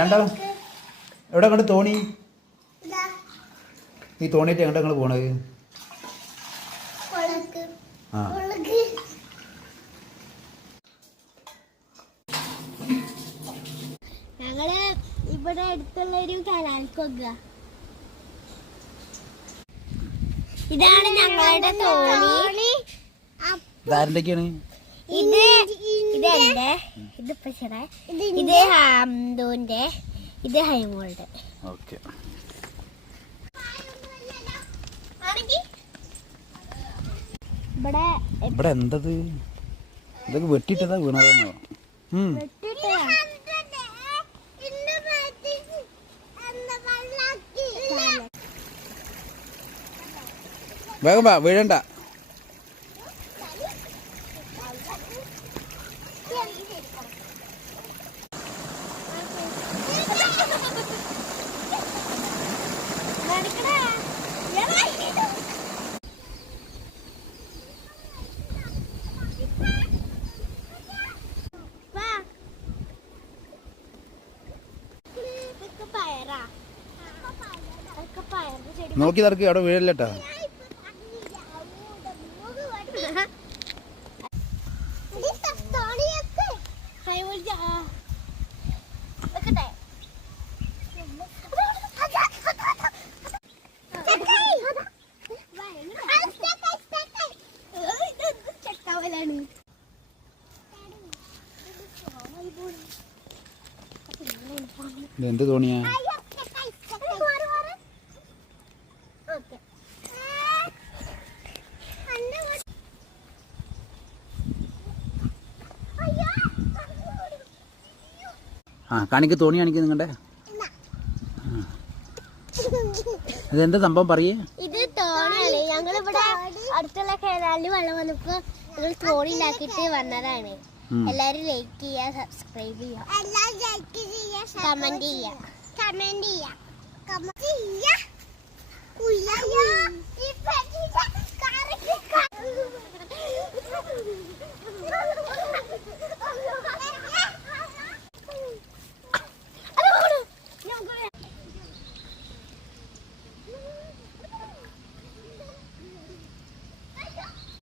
രണ്ടാളും എവിടെ കണ്ട് തോണി ഈ തോണിയിട്ട് എങ്ങോട്ട് നിങ്ങൾ പോണത്? ആ ഞങ്ങള് ഇവിടെ അടുത്തുള്ള ഒരു കനാൽക്കൊക്ക. ഇതാണ് ഞങ്ങളുടെ തോണി. ഇതാരുടെയൊക്കെയാണ്? ഇത് ഇതെന്റെ, ഇത് പശയുടെ, ഇത് ഹംദുന്റെ, ഇത് ഹൈമോളുടെ. ഓക്കെ. ഇവിടെ എന്തത്? ഇതൊക്കെ വെട്ടിട്ടതാ വീണതെന്നോ? വേഗം വാ, വീഴണ്ട. നോക്കി നടക്ക്, അവിടെ വീഴല്ലേട്ടാ. എന്ത് തോണിയാ? ആ കാണിക്ക്, തോണി കാണിക്ക് നിങ്ങളുടെ. ഇതെന്താ സംഭവം പറയേ? ഇത് തോണിയാണ്. ഞങ്ങളിവിടെ അടുത്തുള്ള കേരളത്തിൽ വെള്ളം വന്നപ്പോ ഞങ്ങൾ തോണി ഉണ്ടാക്കിയിട്ട് വന്നതാണ്. എല്ലാരും ലൈക്ക് ചെയ്യുക, സബ്സ്ക്രൈബ് ചെയ്യുക, കമന്റ് ചെയ്യുക.